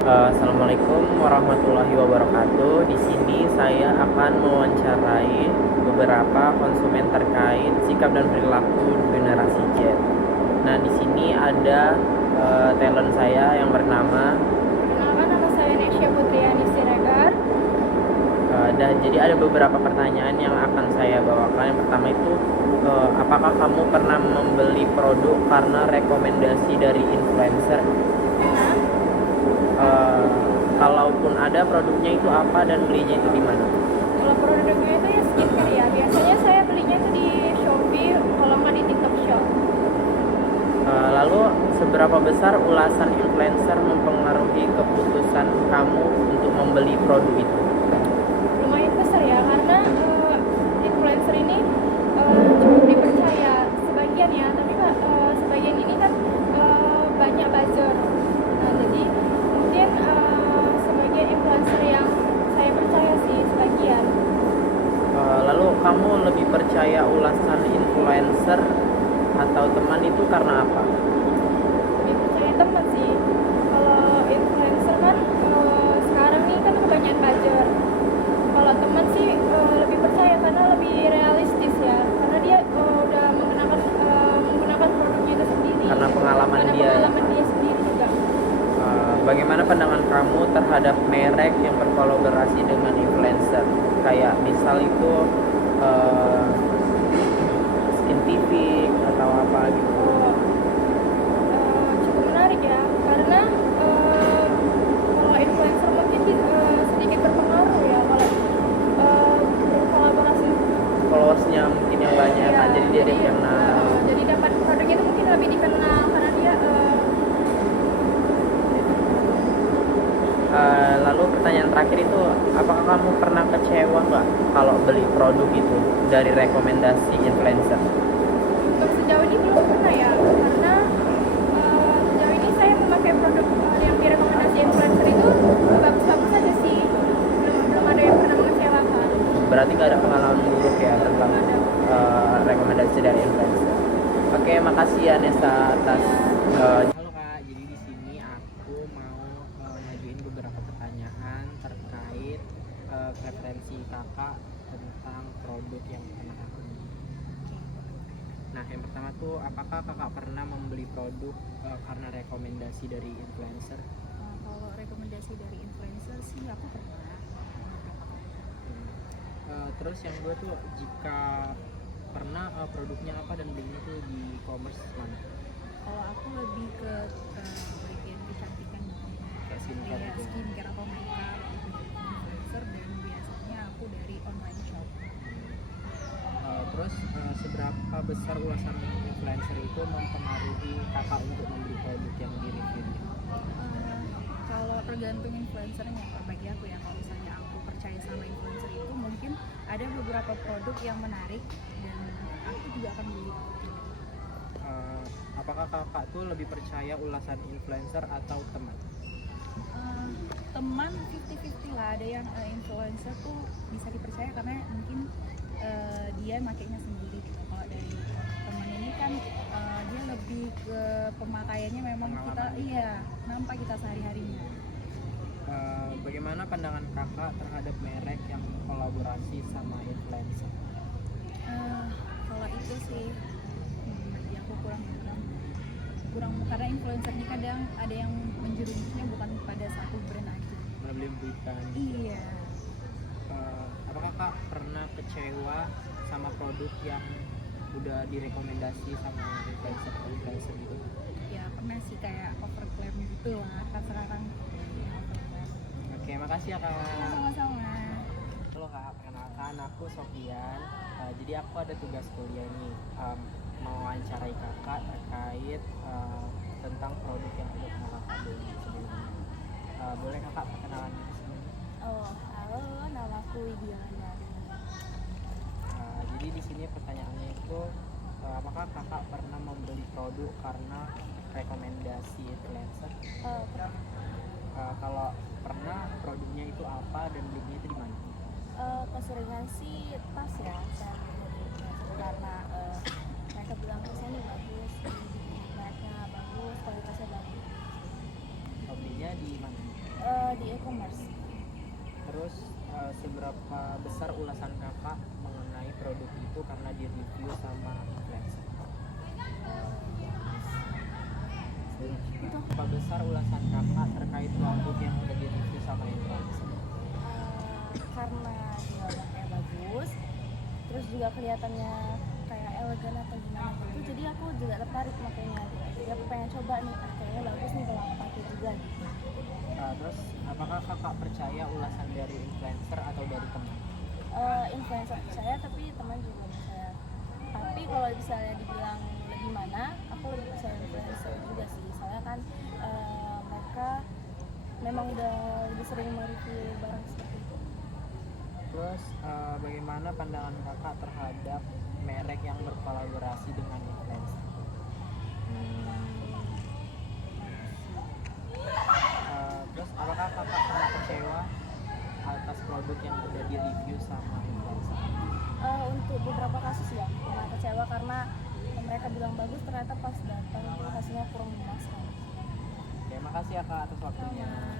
Assalamualaikum warahmatullahi wabarakatuh. Di sini saya akan mewawancarai beberapa konsumen terkait sikap dan perilaku generasi Z. Nah, di sini ada talent saya yang bernama. Perkenalkan, nama saya Nesya Putriani Siregar. Dan jadi ada beberapa pertanyaan yang akan saya bawakan. Yang pertama itu, apakah kamu pernah membeli produk karena rekomendasi dari influencer? Kalaupun ada, produknya itu apa dan belinya itu di mana? Kalau produknya itu ya skincare ya. Biasanya saya belinya itu di Shopee, kalau nggak di TikTok Shop. Lalu seberapa besar ulasan influencer mempengaruhi keputusan kamu untuk membeli produk itu? Lumayan besar ya, karena influencer ini cukup dipercaya sebagian ya. Tapi sebagian ini kan banyak buzzer. Nah, jadi mungkin sebagian influencer yang saya percaya sih, sebagian. Lalu kamu lebih percaya ulasan influencer atau teman itu karena apa? Lebih percaya teman sih. Kalau influencer kan sekarang nih kan kebanyakan buzzer. Kalau teman sih lebih percaya karena lebih realistis ya, karena dia udah menggunakan produknya itu sendiri. Karena pengalaman dia Sendiri juga. Bagaimana pandangan kamu terhadap merek yang berkolaborasi dengan influencer? Kayak misal itu Skintific atau apa gitu. Cukup menarik ya, karena kalau influencer mungkin sedikit berpengaruh ya kalau berkolaborasi. Followersnya mungkin yang banyak Iya, kan, jadi dia dikenal. jadi dapat produknya itu mungkin lebih dikenal karena dia Lalu pertanyaan terakhir itu, apakah kamu pernah kecewa nggak kalau beli produk itu dari rekomendasi influencer? untuk sejauh ini belum pernah ya, karena sejauh ini saya memakai produk yang direkomendasi influencer itu bagus-bagus aja sih, belum ada yang pernah mengecewakan. Berarti nggak ada pengalaman buruk ya tentang rekomendasi dari influencer. Oke, makasih ya Nesa atas. Halo Kak, jadi di sini aku mau ngajuin beberapa pertanyaan terkait preferensi Kakak tentang produk yang pernah aku beli. Nah, yang pertama tuh, apakah Kakak pernah membeli produk karena rekomendasi dari influencer? Kalau rekomendasi dari influencer sih aku pernah beberapa kali. Terus yang kedua tuh, jika pernah, produknya apa dan belinya tuh di e-commerce mana? Kalau aku lebih ke bagian kecantikan gitu. Kayak skincare Kayak gitu. skincare atau makeup itu dari influencer, dan biasanya aku dari online shop. Terus seberapa besar ulasan influencer itu mempengaruhi Kakak untuk membeli produk yang di-review? Kalau tergantung influencernya, kalau bagi aku ya, kalau misalnya aku percaya sama influencer itu, mungkin ada beberapa produk yang menarik dan aku juga akan beli. Apakah Kakak tuh lebih percaya ulasan influencer atau teman? Teman 50-50 lah, ada yang influencer tuh bisa dipercaya karena mungkin dia makainya sendiri gitu. Kalau dari teman ini kan dia lebih ke pemakaiannya, memang kita nampak kita sehari-harinya. Bagaimana pandangan Kakak terhadap merek yang kolaborasi sama influencer? Kalau itu sih bagi aku kurang karena influencer ini kadang ada yang menjerumusnya bukan pada satu brand aja. Melebih-lebihkan. Iya. Apakah Kak pernah kecewa sama produk yang udah direkomendasi sama influencer gitu? Ya pernah sih, kayak overclaim gitu lah kan sekarang. Ya, overclaim. Oke, makasih ya Kak. Sama-sama. Halo Kak, perkenalkan aku Sofian. Jadi aku ada tugas kuliah nih, mewawancarai Kakak terkait tentang produk yang udah pernah Kakak beli sebelumnya. Boleh Kakak perkenalan di sini? Oh, halo, nama aku Widya Handari. Jadi di sini pertanyaannya itu, apakah Kakak pernah membeli produk karena rekomendasi influencer? Kalau pernah, produknya itu apa dan belinya itu di mana? Keseringan sih tas ya, saya beli karena mereka bilang tasnya ini bagus, mereknya bagus, kualitasnya bagus. Belinya di mana? e-commerce. Terus seberapa besar ulasan kakak mengenai produk itu karena di review sama influencer? Berapa besar ulasan kakak terkait produk yang udah di review sama influencer? Karena dia orangnya bagus, terus juga kelihatannya kayak elegan atau gimana gitu, jadi aku juga tertarik makanya. Jadi aku pengen coba nih, kayaknya bagus nih kalau aku pakai juga gitu. Terus apakah kakak percaya ulasan dari influencer atau dari teman? Influencer percaya, tapi teman juga percaya. Tapi kalau misalnya dibilang lebih mana, aku lebih percaya influencer juga sih. Soalnya kan mereka memang udah lebih sering mereview barang seperti itu. Terus bagaimana pandangan kakak terhadap merek yang berkolaborasi dengan influencer? Terus apakah kakak pernah kecewa atas produk yang udah di review sama influencer? Untuk beberapa kasus ya pernah kecewa karena mereka bilang bagus, ternyata pas datang itu hasilnya kurang memuaskan. Oke, makasih ya kak atas waktunya. Sama.